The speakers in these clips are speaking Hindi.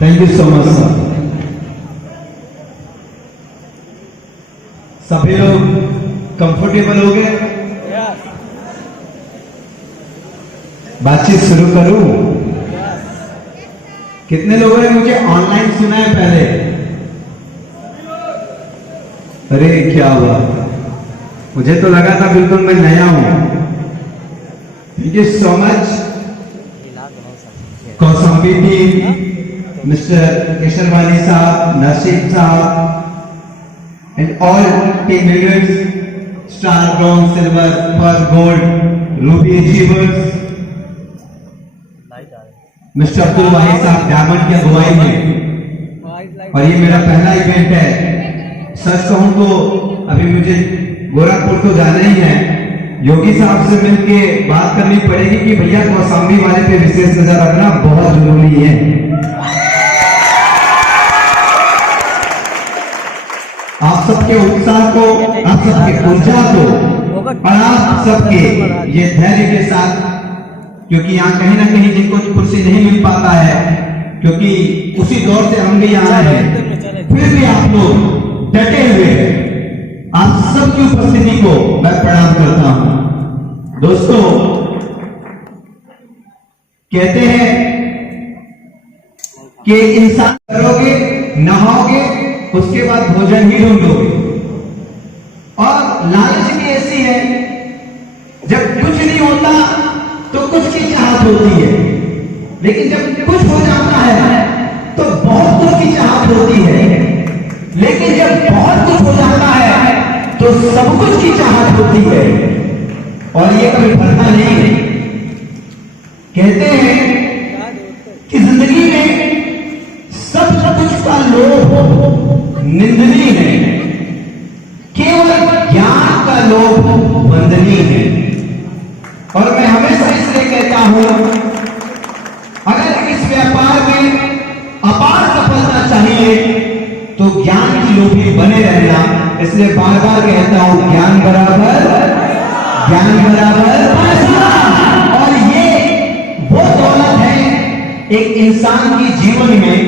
Thank you so much sir. सभी लोग कंफर्टेबल हो गए? बातचीत शुरू करूं? कितने लोगों ने मुझे ऑनलाइन सुना है पहले? अरे क्या हुआ, मुझे तो लगा था बिल्कुल मैं नया हूं। Thank you so much Kaushambi team, mister Kesharwani साहब, नरसिंह साहब and all team members, star, bronze, silver, pearl, gold, ruby achievers, mister Abdul Wahid साहब डायमंड की अगुवाई में। और ये मेरा पहला इवेंट है। सच कहूं तो अभी मुझे गोरखपुर तो जाना ही है। योगी साहब से मिलके बात करनी पड़ेगी कि भैया कौशाम्बी वाले पे विशेष नजर रखना बहुत जरूरी है। आप सबके उत्साह को, आप सबके ऊर्जा को और आप सबके ये धैर्य के साथ, क्योंकि यहाँ कहीं ना कहीं जिनको कुर्सी नहीं मिल पाता है, क्योंकि उसी दौर से हम भी यहाँ हैं, फिर भी आप लोग डटे हुए हैं। आप सबकी उपस्थिति को मैं प्रणाम करता हूं। दोस्तों, कहते हैं कि इंसान करोगे, नहाओगे, उसके बाद भोजन ही ढूंढोगे। और लालच भी ऐसी है, जब कुछ नहीं होता तो कुछ की चाहत होती है, लेकिन जब कुछ हो जाता है तो बहुत कुछ की चाहत होती है, लेकिन जब बहुत कुछ हो जाता है तो सब कुछ की चाहत होती है। और ये कभी फर्क नहीं है। कहते हैं कि जिंदगी में सब कुछ का लोभ निंदनीय है, केवल ज्ञान का लोभ वंदनीय है। और मैं हमेशा इसलिए कहता हूं, अगर इस व्यापार में अपार सफलता चाहिए तो ज्ञान की लोभी बने रहना। इसलिए बार बार कहता हूं, ज्ञान बराबर पैसा। और ये वो दौलत है एक इंसान की जीवन में,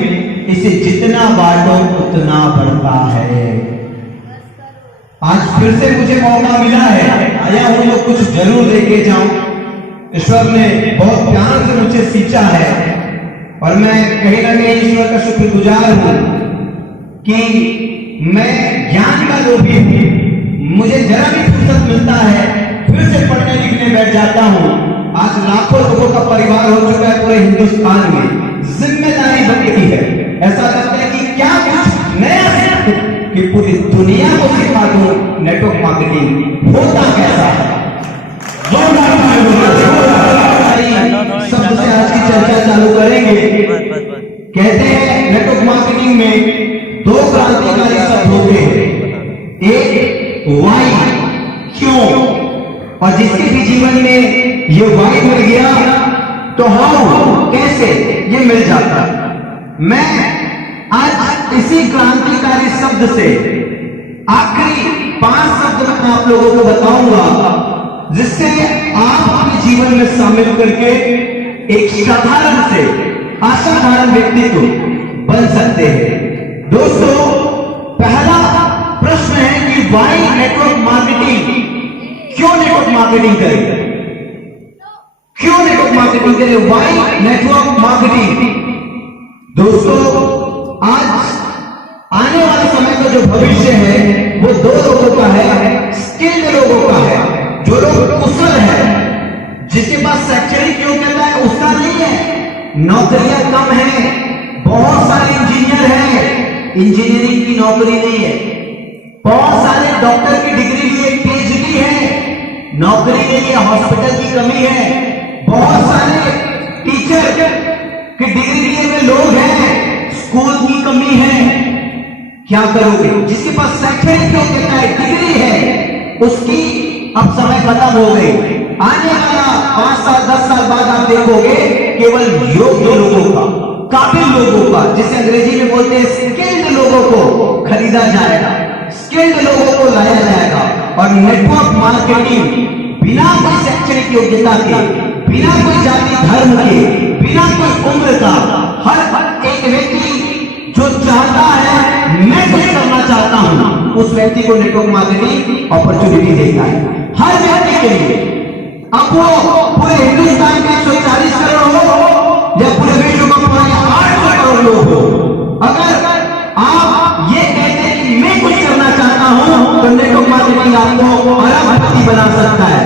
इसे जितना बांटो उतना बढ़ता है। आज फिर से मुझे मौका मिला है, आया हूं तो कुछ जरूर लेके जाऊं। ईश्वर ने बहुत प्यार से मुझे सींचा है और मैं कहीं ना कहीं ईश्वर का शुक्रगुजार हूं कि मैं ज्ञान का लोभी हूं। मुझे जरा भी फुर्सत मिलता है फिर से पढ़ने लिखने बैठ जाता हूं। आज लाखों लोगों का परिवार हो चुका है पूरे हिंदुस्तान में, जिम्मेदारी बन गई है। ऐसा लगता है कि क्या कुछ नया सीखूं कि पूरी दुनिया को सिखा दूं नेटवर्क मार्केटिंग होता कैसा है। शब्द से आज की चर्चा चालू करेंगे। कहते हैं नेटवर्क मार्केटिंग में दो क्रांतिकारी शब्द होते हैं, एक वाई, क्यों, और जिसके भी जीवन में ये वाई मिल गया तो हाउ, कैसे, ये मिल जाता। मैं आज इसी क्रांतिकारी शब्द से आखिरी 5 शब्द मैं आप लोगों को बताऊंगा, जिससे आप अपने जीवन में शामिल करके एक साधारण से असाधारण व्यक्तित्व बन सकते हैं। दोस्तों, पहला प्रश्न है कि वाई नेटवर्क मार्केटिंग, क्यों नेटवर्क मार्केटिंग करें, क्यों नेटवर्क मार्केटिंग करें, वाई नेटवर्क मार्केटिंग। दोस्तों, आज आने वाले समय का जो भविष्य है वो 2 लोगों का है, स्किल्ड लोगों का है, जो लोग कुशल है, जिसके पास शैक्षणिक योग्यता है उसका नहीं है। नौकरियां कम है, बहुत सारे इंजीनियर हैं, इंजीनियरिंग की नौकरी नहीं है। बहुत सारे डॉक्टर की डिग्री लिए पीएचडी है, नौकरी नहीं है, हॉस्पिटल की कमी है। बहुत सारे टीचर की डिग्री लिए हुए लोग हैं, स्कूल की कमी है। क्या करोगे? जिसके पास शैक्षणिक योग्यता है, डिग्री है, उसकी अब समय खत्म हो गई। आने वाला 5 साल 10 साल बाद आप देखोगे केवल योग्य लोगों का, काबिल लोगों का, जिसे अंग्रेजी में बोलते हैं स्किल्ड लोगों को खरीदा जाएगा, स्किल्ड लोगों को लाया जाएगा। और नेटवर्क मार्केटिंग बिना कोई शैक्षणिक योग्यता के, बिना कोई जाति धर्म के, बिना कोई उम्र का, हर एक व्यक्ति चाहता है मैं कुछ करना चाहता हूं, उस व्यक्ति को नेटवर्क मार्केटिंग अपॉर्चुनिटी देता है, हर व्यक्ति के लिए। अब वो पूरे हिंदुस्तान के 140 करोड़ हो या पूरे विश्व का पूरा 800 करोड़ लोग हो, अगर आप ये कहते हैं कि मैं कुछ करना चाहता हूं, तो नेटवर्क मार्केटिंग आपको अरबपति बना सकता है,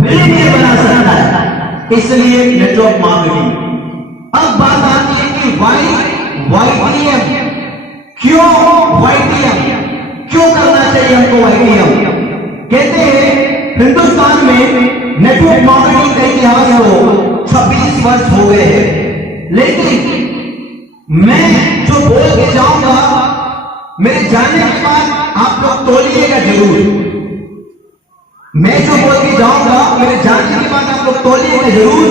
बिलियनियर बना सकता है। इसलिए नेटवर्क मार्केटिंग। अब बात आती है कि वाईटीएम, क्यों वाईटीएम, क्यों करना चाहिए हमको वाईटीएम? कहते हैं हिंदुस्तान में नेटवर्क मार्केटिंग का इतिहास को 26 वर्ष हो गए हैं, लेकिन मैं जो बोल के जाऊंगा मेरे जाने के बाद आप लोग तोलिएगा जरूर। मैं जो बोल के जाऊंगा मेरे जाने के बाद आप लोग तोलिएगा जरूर।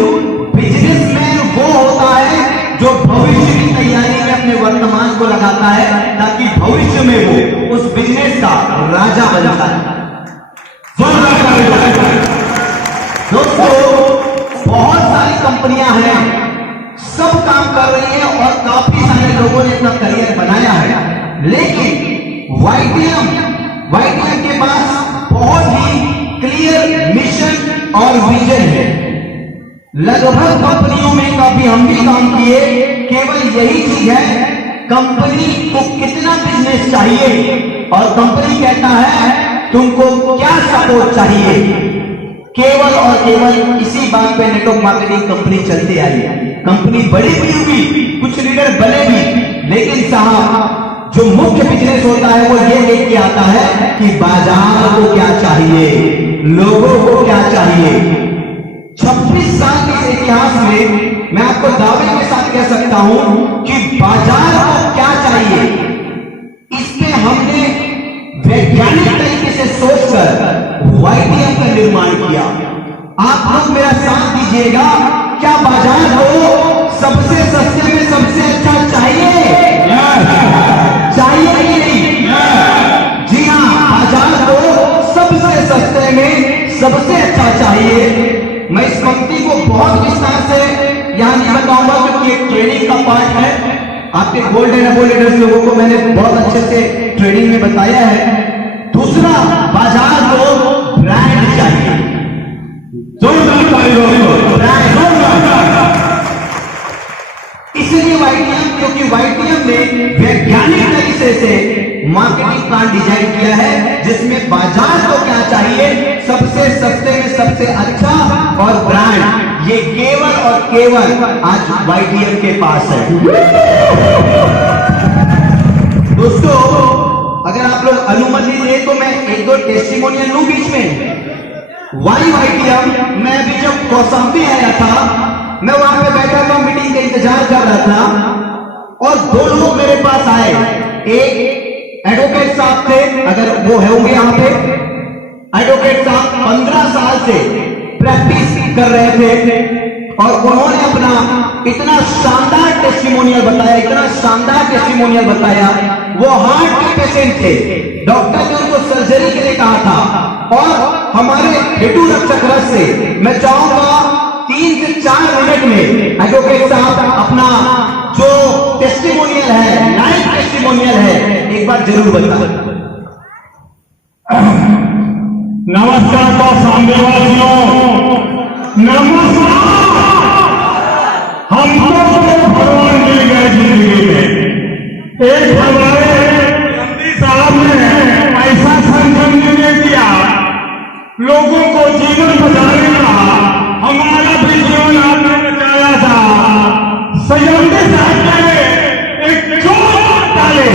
बिजनेसमैन वो होता है जो भविष्य की तैयारी में अपने वर्तमान को लगाता है, ताकि भविष्य में वो उस बिजनेस का राजा बनता है। दोस्तों, बहुत सारी कंपनियां हैं, सब काम कर रही हैं और काफी सारे लोगों ने अपना करियर बनाया है, लेकिन वाईटीएम के पास बहुत ही क्लियर मिशन और विजन है। लगभग कंपनियों में काफी हम भी काम किए, केवल यही चीज है कंपनी को कितना बिजनेस चाहिए और कंपनी कहता है तुमको क्या सपोर्ट चाहिए। केवल और केवल इसी बात पे नेटवर्क मार्केटिंग कंपनी चलती आई है। कंपनी बड़ी भी हुई, कुछ लीडर बने भी, लेकिन साहब जो मुख्य बिजनेस होता है वो ये देख के आता है कि बाजार को क्या चाहिए, लोगों को क्या चाहिए। 26 साल के इतिहास में मैं आपको दावे के साथ कह सकता हूं कि बाजार को क्या चाहिए, इसमें हमने वैज्ञानिक तरीके से सोचकर वाईटीएम का निर्माण किया। आप लोग मेरा साथ दीजिएगा, क्या बाजार को सबसे सस्ते में सबसे अच्छा चाहिए? चाहिए कि नहीं? जी हाँ, बाजार को सबसे सस्ते में सबसे अच्छा चाहिए। मैं इस पंक्ति को बहुत विस्तार से यहां नहीं बताऊंगा क्योंकि एक ट्रेनिंग का पार्ट है। आपके गोल्ड एंड अबोव लीडर्स लोगों को मैंने बहुत अच्छे से ट्रेनिंग में बताया है। दूसरा, बाजार को ब्रांड चाहिए, इसलिए वाईटीएम, क्योंकि वाईटीएम ने वैज्ञानिक तरीके से मार्केटिंग प्लान डिजाइन किया है जिसमें बाजार को क्या चाहिए, सबसे सस्ते में सबसे अच्छा और ब्रांड, ये केवल और केवल आज वाईटीएम के पास है। दोस्तों, अगर आप लोग अनुमति दें तो मैं एक दो टेस्टिमोनियल लूं बीच में। वाईटीएम, मैं अभी जब कौशाम्बी आया था, मैं वहां पे बैठा था, मीटिंग का इंतजार कर रहा था और दो लोग मेरे पास आए। एक एडवोकेट साहब थे, अगर वो होंगे यहाँ पे, एडवोकेट साहब 15 साल से प्रैक्टिस कर रहे थे और उन्होंने अपना इतना शानदार टेस्टिमोनियल बताया, इतना शानदार टेस्टिमोनियल बताया। वो हार्ट के पेशेंट थे, डॉक्टर ने उनको सर्जरी के लिए कहा था और हमारे हेतु रक्षक रस से मैं चाहूंगा 3 से 4 मिनट में एडवोकेट साहब अपना जो टेस्टिमोनियल है, लाइव टेस्टिमोनियल है, एक बार जरूर बताओ। नमस्कार कौशाम्बी वासियों, नमस्कार। हमको तो भगवान मिल गए जिंदगी में। एक हमारे गांधी साहब ने ऐसा संगठन निर्णय किया, लोगों को जीवन बचाने का, हमारा भी जीवन आपने बचाया था। संजय साहब ने एक जोर डाले,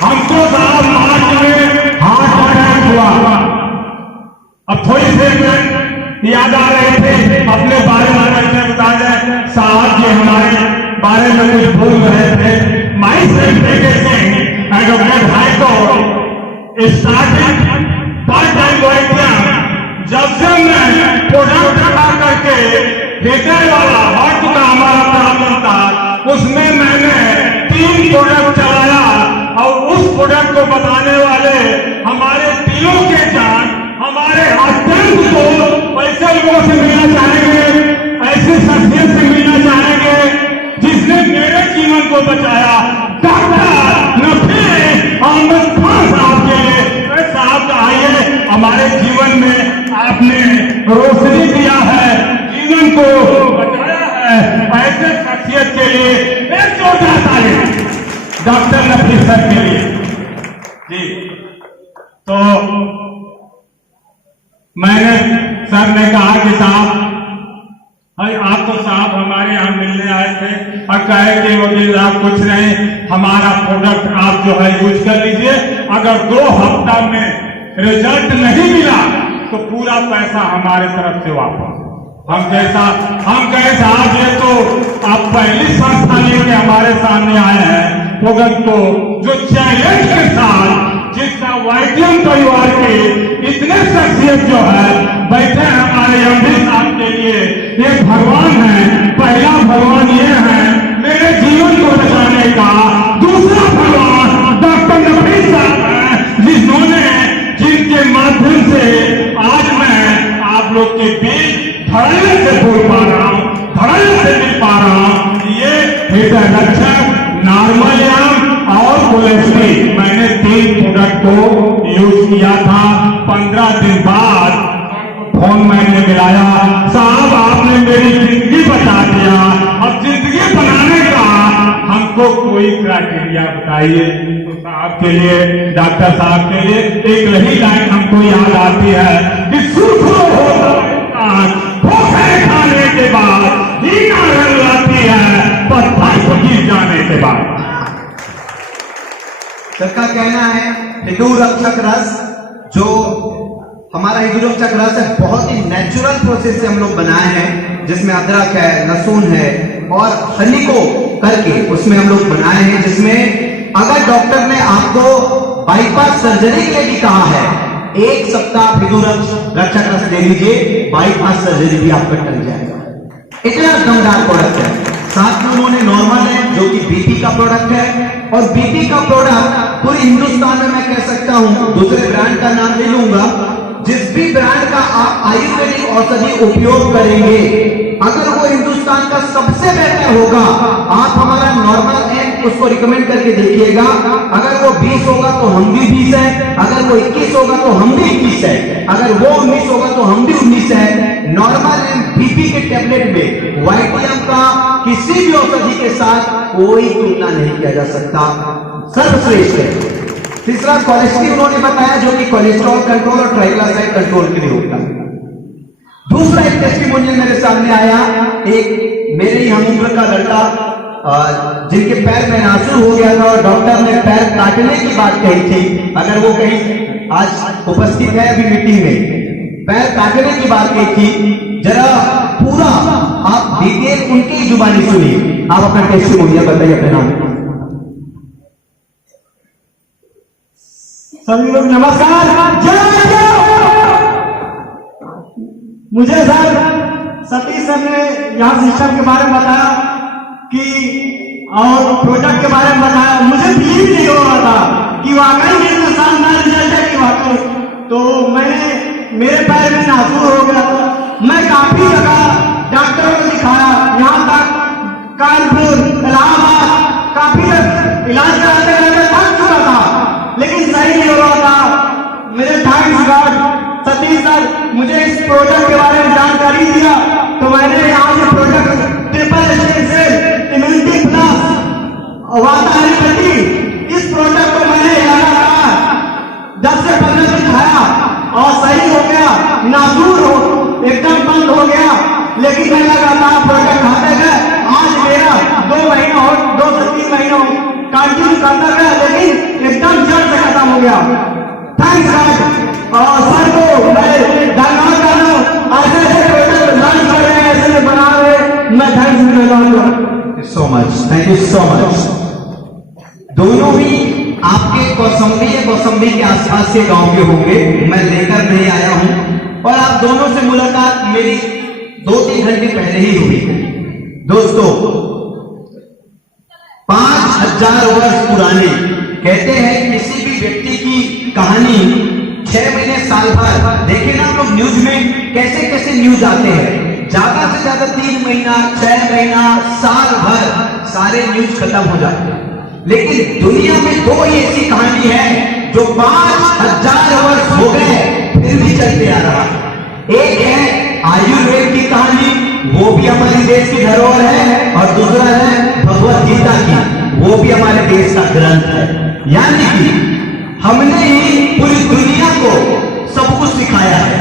हमको साहब मार्च में हार्ट अटैक हुआ। अब थोड़ी देर में याद आ रहे थे, अपने बारे में कैसे बता जाए, साहब जी हमारे बारे में कुछ बोल रहे थे। My self advocate high court starting part time YTM, जब से मैं प्रोडक्ट लगा करके रिटेल वाला हार्ट का हमारा प्रॉब्लम था, उसमें मैंने 3 प्रोडक्ट चलाया और उस प्रोडक्ट को बताने वाले हमारे दिलों के जान, हमारे अत्यंत को ऐसे लोगों से मिलना चाहेंगे, ऐसे शख्सियत से मिलना चाहेंगे जिसने मेरे को बचाया डॉक्टर नफीस अहमद खान साहब के लिए। साहब आइए, हमारे जीवन में आपने रोशनी दिया है, जीवन को बचाया है। ऐसे शख्सियत के लिए एक जोरदार ताली डॉक्टर नफीस सर के लिए जी। तो मैंने सर ने कहा कि साहब आप तो साहब हमारे यहाँ मिलने आए थे और कहे कि वकील साहब कुछ नहीं, हमारा प्रोडक्ट आप जो है यूज कर लीजिए, अगर 2 हफ्ता में रिजल्ट नहीं मिला तो पूरा पैसा हमारे तरफ से वापस। हम कहे साहब ये तो आप पहली संस्था लेके हमारे सामने आए हैं, मगर तो जो चैलेंज के साथ जिसका वाइटियम परिवार के इतने शख्सियत जो है बैठे हैं हमारे एमडी साहब के लिए, ये भगवान है। पहला भगवान ये है मेरे जीवन को बचाने का, दूसरा भगवान डॉक्टर नफीस साहब है जिनके माध्यम से आज मैं आप लोग के बीच धड़ल्ले से बोल पा रहा हूँ, धड़ल्ले से मिल पा रहा हूँ। ये हृदय रक्षक, नॉर्मलियम और कोलेस्ट्री मैंने 3 प्रोडक्ट को यूज किया था। 15 दिन बाद फोन मैंने मिलाया, साहब आपने मेरी जिंदगी बचा दिया। अब जिंदगी बनाने का हमको कोई क्राइटेरिया बताइए। तो साहब के लिए, डॉक्टर साहब के लिए एक यही लाइन हमको याद आती है कि सूखो होता खाने के बाद हीना रंगाती है पत्थर गिर जाने के बाद। सर का कहना है हिंदू रक्षक रस, जो हमारा हिंदू रक्षक रस है, बहुत ही नेचुरल प्रोसेस से हम लोग बनाए हैं, जिसमें अदरक है, लहसुन है और हनी को करके उसमें हम लोग बनाए हैं। जिसमें अगर डॉक्टर ने आपको बाईपास सर्जरी के लिए भी कहा है, 1 सप्ताह हिंदू रक्षक रस ले लीजिए, बाईपास सर्जरी भी आपका टल जाएगा। इतना दमदार प्रोडक्ट है। साथ में उन्होंने नॉर्मल है जो कि बीपी का प्रोडक्ट है, और बीपी का प्रोडक्ट पूरे हिंदुस्तान में मैं कह सकता हूं, दूसरे ब्रांड का नाम नहीं लूंगा, जिस भी ब्रांड का आप आयुर्वेदिक औषधि उपयोग करेंगे, अगर वो हिंदुस्तान का सबसे बेहतर होगा। आप हमारा नॉर्मल है उसको रिकमेंड करके देखिएगा, अगर वो 20 होगा तो हम भी 20 है, अगर वो 21 होगा तो हम भी 21 है, अगर वो 19 होगा तो हम भी 19 है। नॉर्मल एंड बीपी के टैबलेट में वाइटियम का किसी भी औषधि के साथ कोई तुलना नहीं किया जा सकता, सर्वश्रेष्ठ है। तीसरा कोलेस्ट्रॉल उन्होंने बताया, जो कि कोलेस्ट्रॉल कंट्रोल और ट्राइग्लिसराइड कंट्रोल के लिए होता है। दूसरा एक टेस्टिमोनियल मेरे सामने आया, एक मेरे ही हम उम्र का लड़का जिनके पैर में नासूर हो गया था और डॉक्टर ने पैर काटने की बात कही थी। अगर वो कहीं आज उपस्थित है अभी मीटिंग में, पैर काटने की बात कही थी, जरा पूरा आप डिटेल उनकी जुबानी सुनिए। आप अपना टेस्टिमोनियल बताइए, अपने नाम। सभी लोग नमस्कार। मुझे सर सतीश सर ने यहाँ सिस्टम के बारे में बताया कि और प्रोडक्ट के बारे में बताया, मुझे बिलीव नहीं हो रहा था कि वाकई में इतना शानदार रिजल्ट है कि वाकई। तो मैंने, मेरे पैर में नासूर हो गया था, मैं काफी जगह डॉक्टरों को दिखाया, यहाँ तक कानपुर, इलाहाबाद, काफी इलाज कराते कराते थक चुका था, लेकिन सही नहीं हो रहा था। मेरे थैंक्स गॉड सतीश सर मुझे इस प्रोडक्ट के बारे में जानकारी दिया, तो मैंने यहाँ से प्रोडक्ट ट्रिपल एस्टेंसिल इम्यूनिटी प्लस वातावरण पट्टी, इस प्रोडक्ट को मैंने लगातार 10 से 15 दिन खाया और सही हो गया, नासूर हो एकदम बंद हो गया। लेकिन मैं लगातार प्रोडक्ट खाते गए, आज मेरा 2 महीना हो, 2 से 3 महीना कंटिन्यू करता गया, लेकिन एकदम जड़ से खत्म हो गया। Thanks God. और सर को मैं धन्यवाद कर रहा हूँ, ऐसे ऐसे प्रोडक्ट लॉन्च कर रहे हैं, ऐसे बना रहे, मैं thanks so much, thank you so much. दोनों ही आपके कौसंबी के आसपास के गांव के होंगे, मैं लेकर नहीं आया हूं, और आप दोनों से मुलाकात मेरी 2-3 घंटे पहले ही हुई। दोस्तों 5000 वर्ष पुरानी, कहते हैं किसी भी व्यक्ति की कहानी 6 महीने साल भर, देखे ना लोग न्यूज में कैसे कैसे न्यूज आते हैं, ज्यादा से ज्यादा 3 महीना 6 महीना साल भर सारे न्यूज खत्म हो जाते हैं। लेकिन दुनिया में दो ही ऐसी कहानी है जो 5000 वर्ष हो गए फिर भी चलते आ रहा है। एक है आयुर्वेद की कहानी, वो भी हमारे देश की धरोहर है, और दूसरा है भगवत गीता की, वो भी हमारे देश का ग्रंथ है। यानी कि हमने ही पूरी दुनिया को सब कुछ सिखाया है।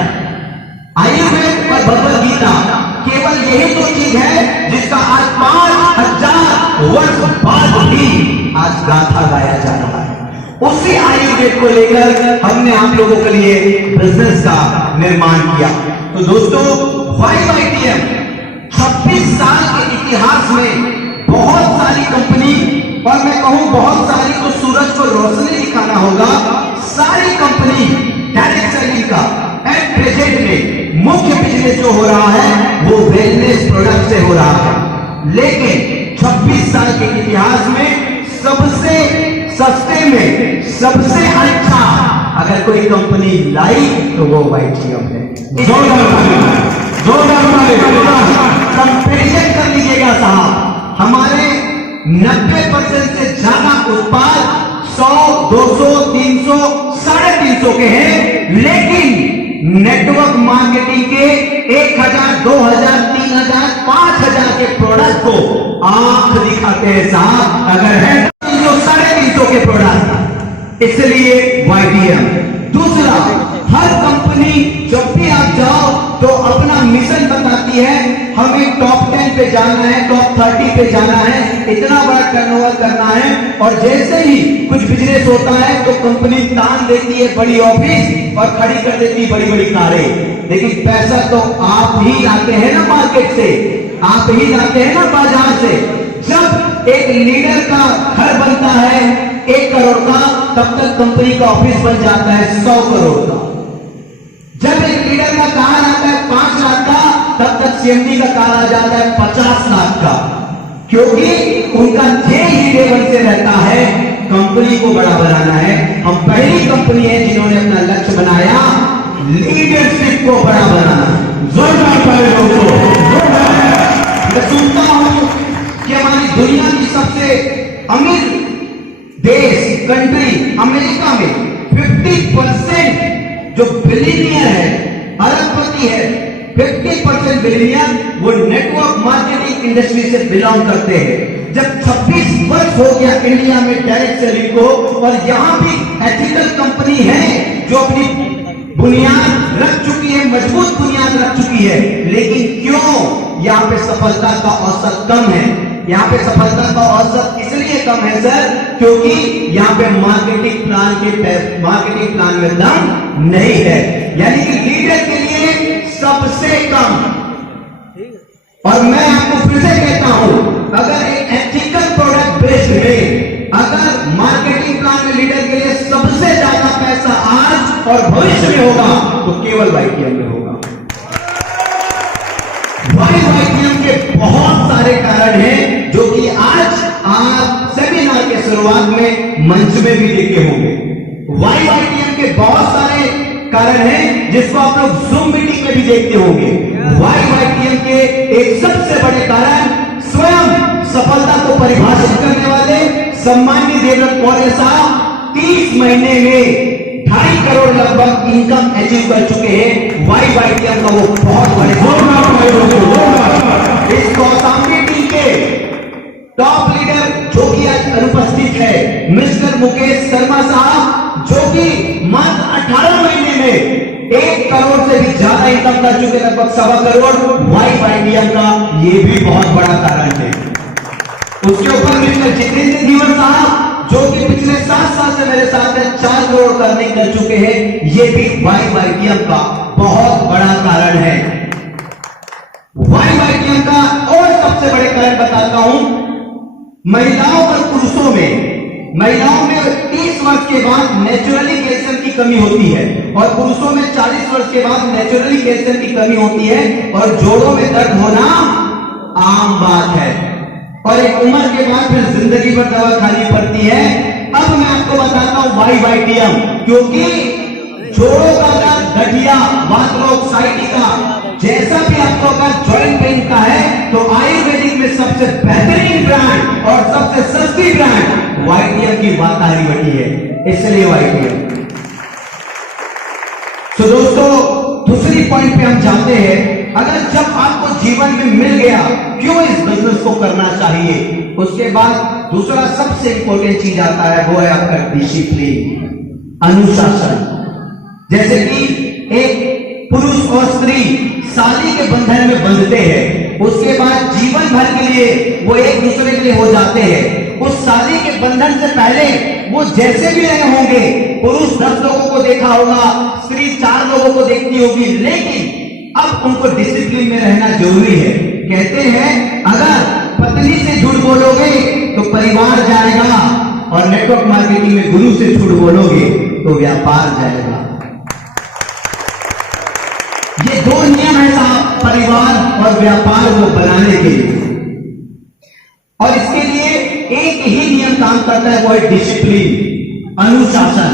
आयुर्वेद और भगवत गीता केवल यही दो चीज है जिसका आज 5000 वर्ष बाद भी आज गाथा गाया जा रहा है। उसी आयुर्वेद को लेकर हमने आप लोगों के लिए बिजनेस का निर्माण किया। तो दोस्तों, YYTM 26 साल के इतिहास में बहुत सारी कंपनी, और मैं कहूं बहुत सारी, तो सूरज को रोशनी दिखाना होगा, सारी कंपनी डायरेक्ट सेलिंग का एट प्रेजेंट में मुख्य बिजनेस जो हो रहा है वो वेलनेस प्रोडक्ट से हो रहा है। लेकिन 26 साल के इतिहास में सबसे सस्ते में सबसे अच्छा अगर कोई कंपनी लाई तो वो YTM है। कंपेरिजन कर लीजिएगा साहब, हमारे 90% से ज्यादा उत्पाद 100, 200, 300, 350 के हैं, लेकिन नेटवर्क मार्केटिंग के 1000, 2000, 3000, 5000 के प्रोडक्ट को आंख दिखाते हैं साहब, अगर है 350 के प्रोडक्ट, इसलिए YTM। दूसरा, हर कंपनी जब भी आप जाओ तो अपना मिशन बताती है, हमें टॉप 10 पे जाना है, टॉप 30 पे जाना है, इतना बड़ा टर्नओवर करना है। और जैसे ही कुछ बिजनेस होता है तो कंपनी तान देती है बड़ी ऑफिस और खड़ी कर देती है बड़ी बड़ी कारें। लेकिन पैसा तो आप ही लाते हैं ना मार्केट से, आप ही लाते हैं ना बाजार से। जब एक लीडर का घर बनता है 1 करोड़ का, तब तक कंपनी का ऑफिस बन जाता है 100 करोड़ का। जब एक लीडर का कार आता है 5 लाख का, तब तक CMD का कार आ जाता है 50 लाख का, क्योंकि उनका ध्येय ही लेवल से रहता है कंपनी को बड़ा बनाना है। हम पहली कंपनी है जिन्होंने अपना लक्ष्य बनाया लीडरशिप को बड़ा बनाना। जोरदार ताली दोस्तों। मैं सुनता हूं कि हमारी दुनिया की सबसे अमीर देश कंट्री अमेरिका में 50% जो बिलियनियर है, अरबपति है, 50% बिलियनियर वो नेटवर्क मार्केटिंग इंडस्ट्री से बिलोंग करते हैं। जब 26 वर्ष हो गया इंडिया में डायरेक्ट सेलिंग को, और यहां भी एथिकल कंपनी है जो अपनी बुनियाद रख चुकी है, मजबूत बुनियाद रख चुकी है, लेकिन क्यों यहां पे सफलता का औसत कम है? यहां पे सफलता का औसत इसलिए कम है सर, क्योंकि यहां पे मार्केटिंग प्लान में दम नहीं है। यानी कि लीडर के लिए सबसे कम। और मैं आपको फिर से कहता हूं, अगर एक एथिकल प्रोडक्ट बेस्ड में अगर मार्केटिंग प्लान में लीडर के लिए सबसे ज्यादा पैसा आज और भविष्य में होगा तो केवल YTM में होगा। YYTM के बहुत सारे कारण हैं जो कि आज आप सेमिनार के शुरुआत में मंच में भी देखे होंगे। YYTM के बहुत सारे कारण हैं जिसको आप लोग जूम मीटिंग में भी देखते होंगे। YYTM के एक सबसे बड़े कारण स्वयं सफलता को परिभाषित करने वाले सम्माननीय देवेंद्र मौर्य साहब 30 महीने में 2.5 करोड़ लगभग इनकम अचीव कर चुके हैं। YYTM का वो बहुत बड़े इस कौशाम्बी टीम के टॉप लीडर जो कि आज अनुपस्थित है, मिस्टर मुकेश शर्मा साहब, जो कि मात्र 18 महीने में 1 करोड़ से भी ज्यादा इनकम कर चुके, लगभग 1.25 करोड़। YYTM का ये भी बहुत बड़ा कारण है। उसके ऊपर मिस्टर जितेंद्र धीवर साहब जो कि पिछले 7 साल से मेरे साथ 4 करोड़ का अर्निंग कर चुके हैं, ये भी YYTM का बहुत बड़ा कारण है। YYTM का और सबसे बड़े कारण बताता हूं, महिलाओं और पुरुषों में 30 वर्ष के बाद नेचुरली कैल्शियम की कमी होती है, और पुरुषों में 40 वर्ष के बाद नेचुरली कैल्शियम की कमी होती है, और जोड़ों में दर्द होना आम बात है, और एक उम्र के बाद फिर जिंदगी भर दवा खानी पड़ती है। अब मैं आपको बताता हूं YYTM, क्योंकि जोड़ों का दर्द, गठिया, वात रोग, साइटिका, जैसा भी आपको अगर जॉइंट पेन का है तो आयुर्वेदिक में सबसे बेहतरीन ब्रांड और सस्ती ब्रांड YTM की वाताहरी बटी है, इसलिए YTM। तो दोस्तों दूसरी पॉइंट पे हम जाते हैं, अगर जब आपको जीवन में मिल गया क्यों इस बिजनेस को करना चाहिए, उसके बाद दूसरा सबसे इंपॉर्टेंट चीज आता है, वो है आपका डिसिप्लिन, अनुशासन। जैसे कि एक पुरुष और स्त्री शादी के बंधन में बंधते हैं, उसके बाद जीवन भर के लिए वो एक दूसरे के लिए हो जाते हैं। उस शादी के बंधन से पहले वो जैसे भी रहे होंगे, पुरुष 10 लोगों को देखा होगा, स्त्री 4 लोगों को देखती होगी, लेकिन अब उनको डिसिप्लिन में रहना जरूरी है। कहते हैं अगर पत्नी से झूठ बोलोगे तो परिवार जाएगा, और नेटवर्क मार्केटिंग में गुरु से झूठ बोलोगे तो व्यापार जाएगा। ये 2 नियम है साहब, परिवार और व्यापार को बनाने के लिए। और इसके लिए एक ही नियम काम करता है, वो है डिसिप्लिन, अनुशासन।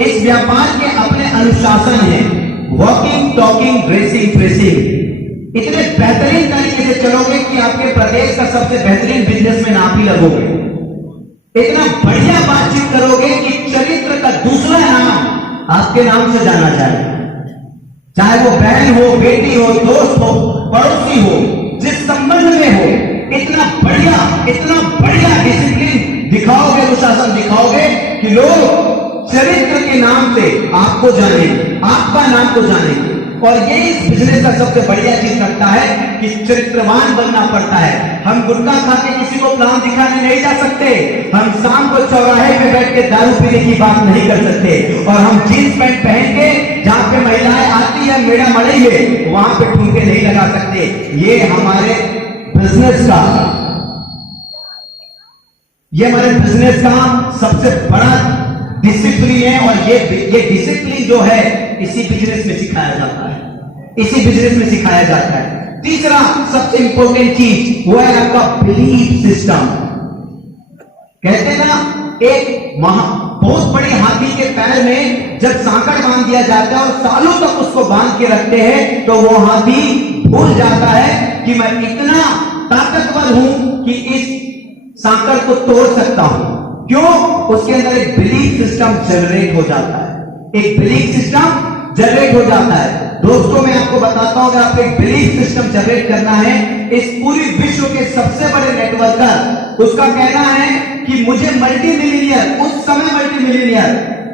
इस व्यापार के अपने अनुशासन है, वॉकिंग, टॉकिंग, ड्रेसिंग, फ्रेसिंग। इतने बेहतरीन तरीके से चलोगे कि आपके प्रदेश का सबसे बेहतरीन बिजनेसमैन आप ही लगोगे। इतना बढ़िया बातचीत करोगे कि चरित्र का दूसरा नाम आपके नाम से जाना जाए, चाहे वो बहन हो, बेटी हो, दोस्त हो, पड़ोसी हो, जिस संबंध में हो। इतना बढ़िया डिसिप्लिन दिखाओगे, अनुशासन दिखाओगे कि लोग चरित्र के नाम से आपको जाने, आपका नाम को जाने। और ये इस बिजनेस का सबसे बढ़िया चीज लगता है कि चरित्रवान बनना पड़ता है। हम गुटखा खा के किसी को प्लान दिखाने नहीं जा सकते, हम शाम को चौराहे पे बैठ के दारू पीने की बात नहीं कर सकते, और हम जींस पैंट पहन के जहां पे महिलाएं आती है, मेरा मड़ई है, वहां पे ठुमके नहीं लगा सकते। ये हमारे बिजनेस का सबसे बड़ा डिसिप्लिन है। और ये डिसिप्लिन जो है इसी बिजनेस में सिखाया जाता है, तीसरा सबसे इंपॉर्टेंट चीज वो है आपका बिलीफ सिस्टम। कहते हैं ना, एक बहुत बड़ी हाथी के पैर में जब सांकड़ बांध दिया जाता है और सालों तक उसको बांध के रखते हैं, तो वो हाथी भूल जाता है कि मैं इतना ताकतवर हूं कि इस सांकड़ को तोड़ सकता हूं। क्यों? उसके अंदर एक बिलीफ सिस्टम जनरेट हो जाता है, दोस्तों मैं आपको बताता हूं, अगर आपको एक बिलीफ सिस्टम जनरेट करना है, इस पूरी विश्व के सबसे बड़े नेटवर्कर, उसका कहना है कि मुझे मल्टी मिलियनियर, उस समय मल्टी मिलियनियर,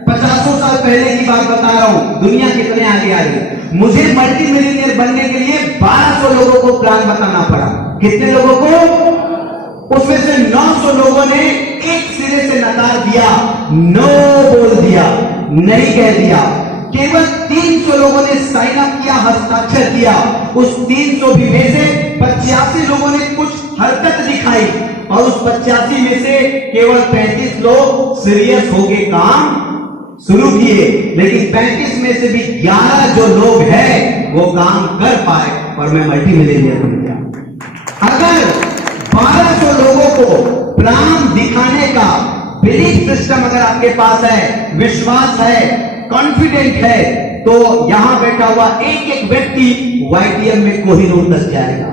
50 साल पहले की बात बता रहा हूं, दुनिया कितने आगे आ गई, मुझे मल्टी मिलियनियर बनने के लिए 1200 लोगों को प्लान बताना पड़ा। कितने लोगों को? उसमें से 900 लोगों ने एक सिरे से नकार दिया, नो बोल दिया, नहीं कह दिया। केवल 300 लोगों ने साइन अप किया, हस्ताक्षर किया। उस 300 भी में से 85 लोगों ने कुछ हरकत दिखाई, और उस 85 में से केवल 35 लोग सीरियस होके काम शुरू किए। लेकिन 35 में से भी 11 जो लोग हैं वो काम कर पाए, और मैं मल्टी मिलियनियर बन गया। अगर 1200 लोगों को प्लान दिखाने का बिलीफ सिस्टम अगर आपके पास है, विश्वास है, कॉन्फिडेंट है, तो यहां बैठा हुआ एक एक व्यक्ति YTM में कोहिनूर तक जाएगा।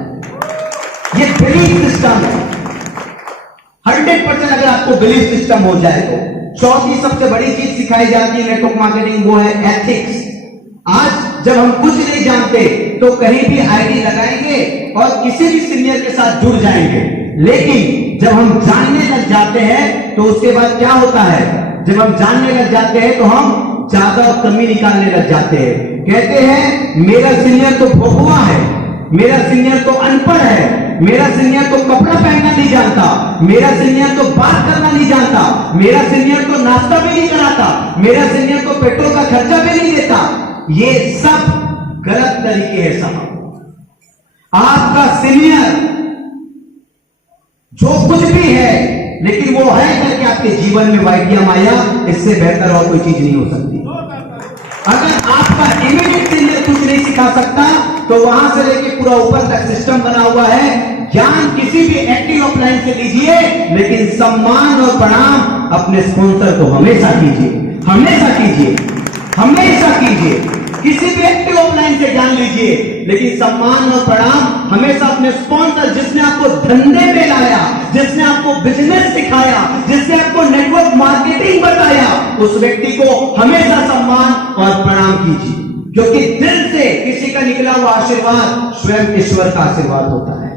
ये बिलीफ सिस्टम है। 100% अगर आपको बिलीफ सिस्टम हो जाए तो। चौथी सबसे बड़ी चीज सिखाई जाती है नेटवर्क मार्केटिंग, वो है एथिक्स। आज जब हम कुछ नहीं जानते तो कहीं भी आईडी लगाएंगे और किसी भी सीनियर के साथ जुड़ जाएंगे, लेकिन जब हम जानने लग जाते हैं तो उसके बाद क्या होता है? जब हम जानने लग जाते हैं तो हम ज्यादा और कमी निकालने लग जाते हैं। कहते हैं मेरा सीनियर तो भोगुआ है, मेरा सीनियर तो अनपढ़ है, मेरा सीनियर तो कपड़ा पहनना नहीं जानता, मेरा सीनियर तो बात करना नहीं जानता, मेरा सीनियर तो नाश्ता भी नहीं कराता, मेरा सीनियर तो पेट्रोल का खर्चा भी नहीं देता। ये सब गलत तरीके हैं साहब। आपका सीनियर जो कुछ भी है, लेकिन वो है करके आपके जीवन में YTM आया, इससे बेहतर और कोई चीज नहीं हो सकती। अगर आपका इमीडिएट सीनियर कुछ नहीं सिखा सकता, तो वहां से लेके पूरा ऊपर तक सिस्टम बना हुआ है। ज्ञान किसी भी एक्टिव ऑफलाइन से लीजिए, लेकिन सम्मान और प्रणाम अपने स्पॉन्सर को हमेशा कीजिए, हमेशा कीजिए, हमेशा कीजिए। किसी भी एक्टिव ऑफलाइन से ज्ञान लीजिए, लेकिन सम्मान और प्रणाम हमेशा अपने स्पॉन्सर, जिसने आपको धंधे में लाया, जिसने आपको बिजनेस सिखाया, उस व्यक्ति को हमेशा सम्मान और प्रणाम कीजिए, क्योंकि दिल से किसी का निकला हुआ आशीर्वाद स्वयं ईश्वर का आशीर्वाद होता है।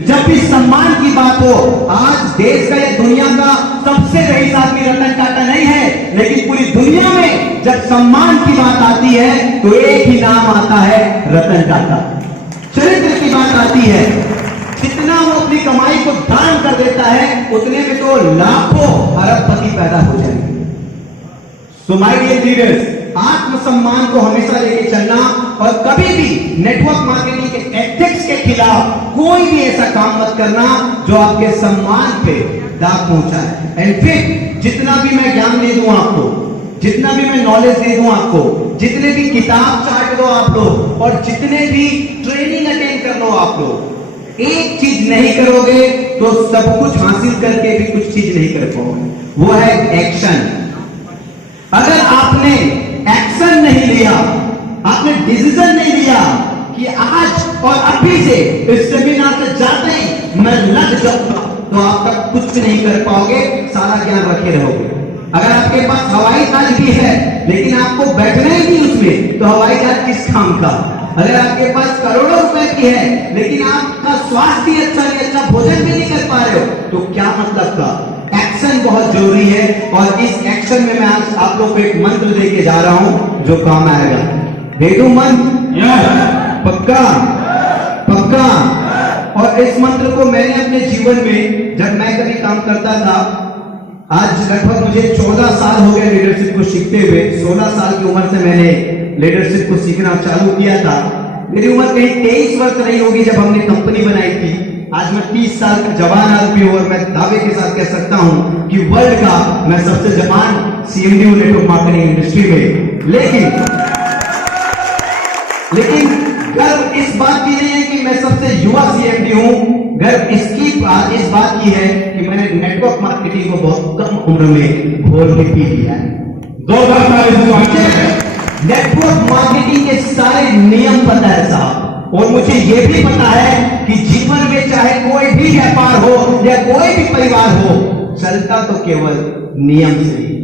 जब भी सम्मान की बात हो, आज देश का या दुनिया का सबसे रईस आदमी रतन टाटा नहीं है, लेकिन पूरी दुनिया में जब सम्मान की बात आती है तो एक ही नाम आता है, रतन टाटा। चरित्र की बात आती है, जितना वो अपनी कमाई को दान कर देता है उतने में तो लाखों अरबपति पैदा हो जाएंगे। सो माय डियर लीडर्स, आत्मसम्मान को हमेशा लेके चलना और कभी भी नेटवर्क मार्केटिंग के एथिक्स के खिलाफ कोई भी ऐसा काम मत करना जो आपके सम्मान पे दाग पहुंचाए। एंड फिर जितना भी मैं ज्ञान दे दूं आपको, जितना भी मैं नॉलेज दे दूं आपको, जितने भी किताब चाट दो आप लोग और जितने भी ट्रेनिंग अटेंड कर लो आप लोग, एक चीज नहीं करोगे तो सब कुछ हासिल करके भी कुछ चीज नहीं कर पाओगे, वो है एक्शन। अगर आपने एक्शन नहीं लिया, आपने डिसीजन नहीं लिया कि आज और अभी से इस सेमिनार से जाते ही मैं लग जाऊंगा, तो आप तक कुछ नहीं कर पाओगे, सारा ज्ञान रखे रहोगे। अगर आपके पास हवाई जहाज भी है लेकिन आपको बैठना ही नहीं उसमें, तो हवाई जहाज किस काम का। अगर आपके पास करोड़ों रुपए की है लेकिन आपका स्वास्थ्य ही अच्छा नहीं, अच्छा भोजन भी नहीं कर पा रहे हो, तो क्या मतलब का। एक्शन बहुत जरूरी है और इस एक्शन में मैं आज आप लोग को एक मंत्र देके जा रहा हूं जो काम आएगा। दे दूं मंत्र? पक्का पक्का। और इस मंत्र को मैंने अपने जीवन में जब मैं कभी काम करता था, आज लगभग मुझे 14 साल हो गए लीडरशिप को सीखते हुए। 16 साल की उम्र से मैंने लीडरशिप को सीखना चालू किया था। मेरी उम्र कहीं 23 वर्ष रही होगी जब हमने कंपनी बनाई थी। आज मैं 30 साल का जवान आदमी हूं और मैं दावे के साथ कह सकता हूं कि वर्ल्ड का मैं सबसे जवान CMD हूं नेटवर्क मार्केटिंग इंडस्ट्री में। लेकिन गर्व इस बात की नहीं है कि मैं सबसे युवा CMD हूं, गर्व इस बात की है कि मैंने नेटवर्क मार्केटिंग को बहुत कम उम्र में घोल के पी लिया है। 2000 नेटवर्क मार्केटिंग के सारे नियम पता है साहब, और मुझे यह भी पता है कि जीवन में चाहे कोई भी व्यापार हो या कोई भी परिवार हो, चलता तो केवल नियम से ही।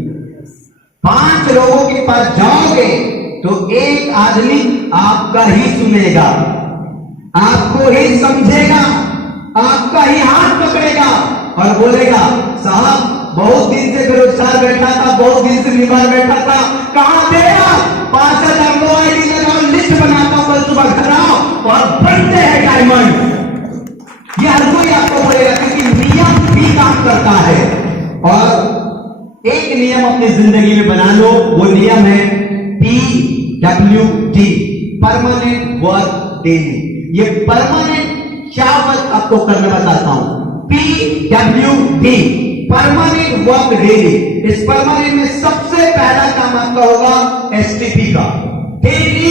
5 लोगों के पास जाओगे तो एक आदमी आपका ही सुनेगा, आपको ही समझेगा, आपका ही हाथ पकड़ेगा और बोलेगा, साहब बहुत दिन से बेरोजगार बैठा था, बहुत दिन से बीमार बैठा था, कहां थे आप? 5000 लो आईडी लगाओ, लिस्ट बनाता हूं, कल सुबह घर आओ और बनते हैं डायमंड। ये हर कोई आपको बोलेगा क्योंकि नियम भी काम करता है। और एक नियम अपनी जिंदगी में बना लो, वो नियम है PWD, परमानेंट वर्क डेली। ये परमानेंट क्या वर्क आपको करना बताता हूं। PWD, permanent work daily. इस परमानेंट में सबसे पहला काम आपका होगा STP का। डेली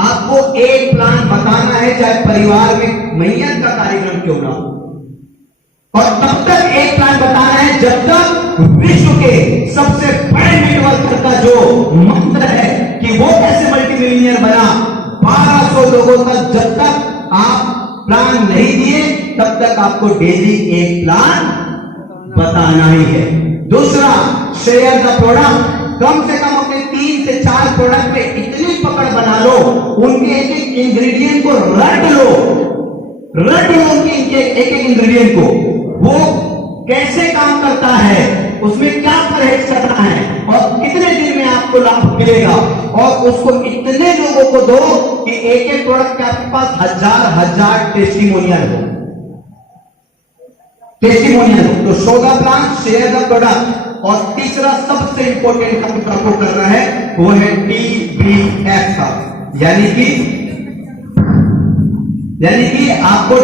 आपको एक प्लान बताना है, चाहे परिवार में मैयत का कार्यक्रम क्यों ना हो, और तब तक एक प्लान बताना है जब तक विश्व के सबसे बड़े नेटवर्कर का जो मंत्र है कि वो कैसे मल्टीमिलियनियर बना, 1200 लोगों तक जब तक आप प्लान नहीं दिए तब तक आपको डेली एक प्लान बताना ही है। दूसरा, शेयर द प्रोडक्ट। कम से कम अपने 3 से 4 प्रोडक्ट पे इतनी पकड़ बना लो, उनके एक एक इंग्रेडिएंट को रट लो उनके एक एक इंग्रेडिएंट को, वो कैसे काम करता है, उसमें क्या परहेज करना है और कितने दिन में आपको लाभ मिलेगा, और उसको इतने लोगों को दो कि एक एक प्रोडक्ट के आपके पास हजार टेस्टिमोनियल हो। तो show the plan, share the product. और तीसरा सबसे इंपॉर्टेंट काम आपको करना है वो है TBF का, यानी कि आपको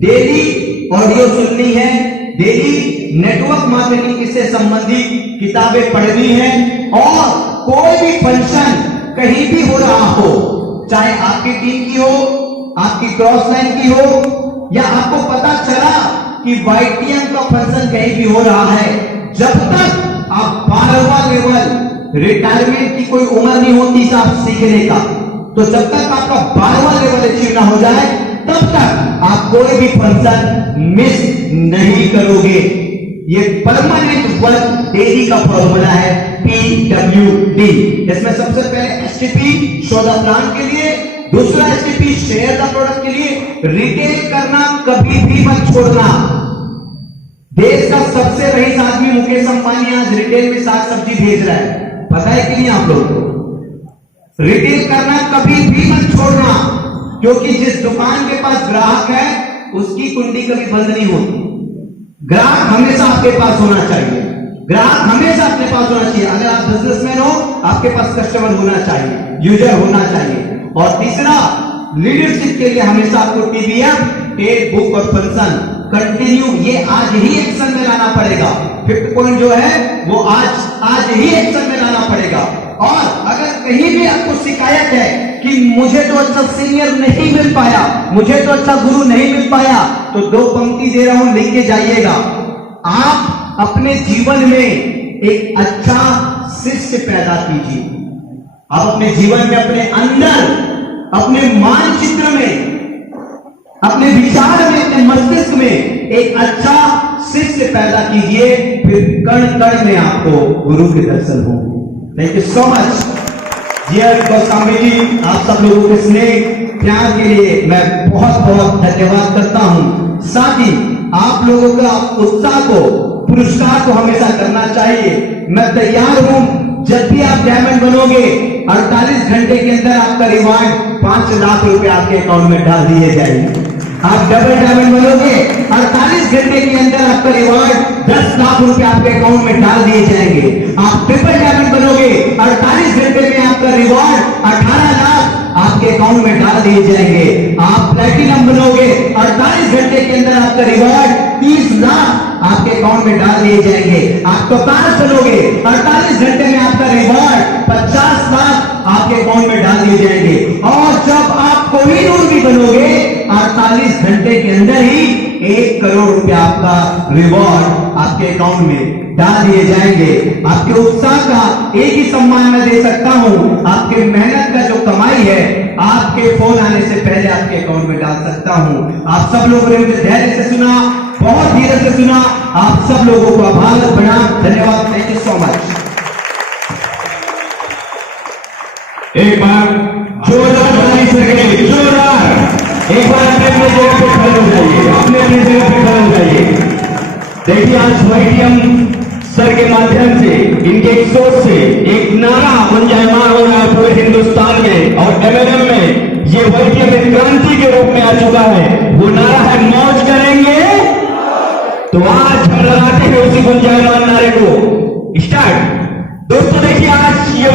डेली ऑडियो सुननी है, डेली नेटवर्क मार्केटिंग से संबंधित किताबें पढ़नी है, और कोई भी फंक्शन कहीं भी हो रहा हो, चाहे आपकी टीम की हो, आपकी क्रॉस लाइन की हो, या आपको पता चला कि YTM का फंक्शन कहीं भी हो रहा है, जब तक आप 12वां लेवल, रिटायरमेंट की कोई उम्र नहीं होती साहब सीखने का, तो जब तक आपका 12वां लेवल अचीव ना हो जाए तब तक आप कोई भी फंक्शन मिस नहीं करोगे। ये परमानेंट वर्क डेली का फॉर्मूला है PWD। इसमें सबसे पहले STP शो द प्लान के लिए, दूसरा STP शेयर द प्रोडक्ट के लिए, रिटेल करना कभी भी मत छोड़ना। देश का सबसे रईस आदमी मुकेश अंबानी आज रिटेल में साग सब्जी भेज रहा है, पता है कि नहीं आप लोग को? रिटेल करना कभी भी मत छोड़ना, क्योंकि जिस दुकान के पास ग्राहक है उसकी कुंडी कभी बंद नहीं होती। ग्राहक हमेशा आपके पास होना चाहिए, ग्राहक हमेशा अपने पास होना चाहिए। अगर आप बिजनेसमैन हो, आपके पास कस्टमर होना चाहिए, यूजर होना चाहिए। और तीसरा, लीडरशिप के लिए हमेशा आपको TBF, टेक बुक और फंक्शन कंटिन्यू, ये आज ही एक्शन में लाना पड़ेगा। 5th पॉइंट जो है वो आज ही एक्शन में लाना पड़ेगा। और अगर कहीं भी आपको शिकायत है कि मुझे तो अच्छा सीनियर नहीं मिल पाया, मुझे तो अच्छा गुरु नहीं मिल पाया, तो 2 पंक्ति दे रहा हूं, लिख के जाइएगा। आप अपने जीवन में एक अच्छा शिष्य पैदा कीजिए। आप अपने जीवन में, अपने अंदर, अपने मानचित्र में, अपने विचार में, अपने मस्तिष्क में एक अच्छा शिष्य पैदा कीजिए, फिर कण कण में आपको गुरु के दर्शन होंगे। Thank you so much dear Goswami ji, आप सब लोगों के स्नेह प्यार के लिए मैं बहुत बहुत धन्यवाद करता हूं। साथ ही आप लोगों का उत्साह को, पुरस्कार को हमेशा करना चाहिए। मैं तैयार हूं, जब भी आप डायमंड बनोगे 48 घंटे के अंदर आपका रिवार्ड 5 लाख रुपए आपके अकाउंट में डाल दिए जाएंगे। आप डबल डायमंड बनोगे 48 घंटे के अंदर आपका रिवार्ड 10 लाख रुपए आपके अकाउंट में डाल दिए जाएंगे। आप ट्रिपल डायमंड बनोगे 48 घंटे में आपका रिवार्ड 18 लाख आपके अकाउंट में डाल दिए जाएंगे। आप प्लैटिनम बनोगे 48 घंटे के अंदर आपका रिवार्ड 30 लाख आपके अकाउंट में डाल दिए जाएंगे। आप कप्तान बनोगे 48 घंटे में आपका रिवार्ड 50 लाख आपके अकाउंट में डाल दिए जाएंगे। और जब आप कोहिनूर भी बनोगे 48 घंटे के अंदर ही 1 करोड़ रुपया आपका रिवॉर्ड आपके अकाउंट में डाल दिए जाएंगे। आपके उत्साह का एक ही सम्मान मैं दे सकता हूं, आपके मेहनत का जो कमाई है आपके फोन आने से पहले आपके अकाउंट में डाल सकता हूं। आप सब लोगों ने मुझे धैर्य से सुना, बहुत धीरज से सुना। आप सब लोगों को आभार, प्रणाम, धन्यवाद। Thank you so much. एक बार जोरदार ताली से, जोरदार एक बार अपने जगह पे खड़े हो जाइए, अपने जगह पे खड़े हो जाइए। देखिए आज YTM सर के माध्यम से, इनके एक सोच से एक नारा गुंजायमान हो रहा है पूरे हिंदुस्तान में, और MLM में ये YTM एक क्रांति के रूप में आ चुका है। वो नारा है मौज करेंगे। तो आज हम लगाते हैं उसी गुंजायमान नारे को। स्टार्ट। दोस्तों देखिए आज ये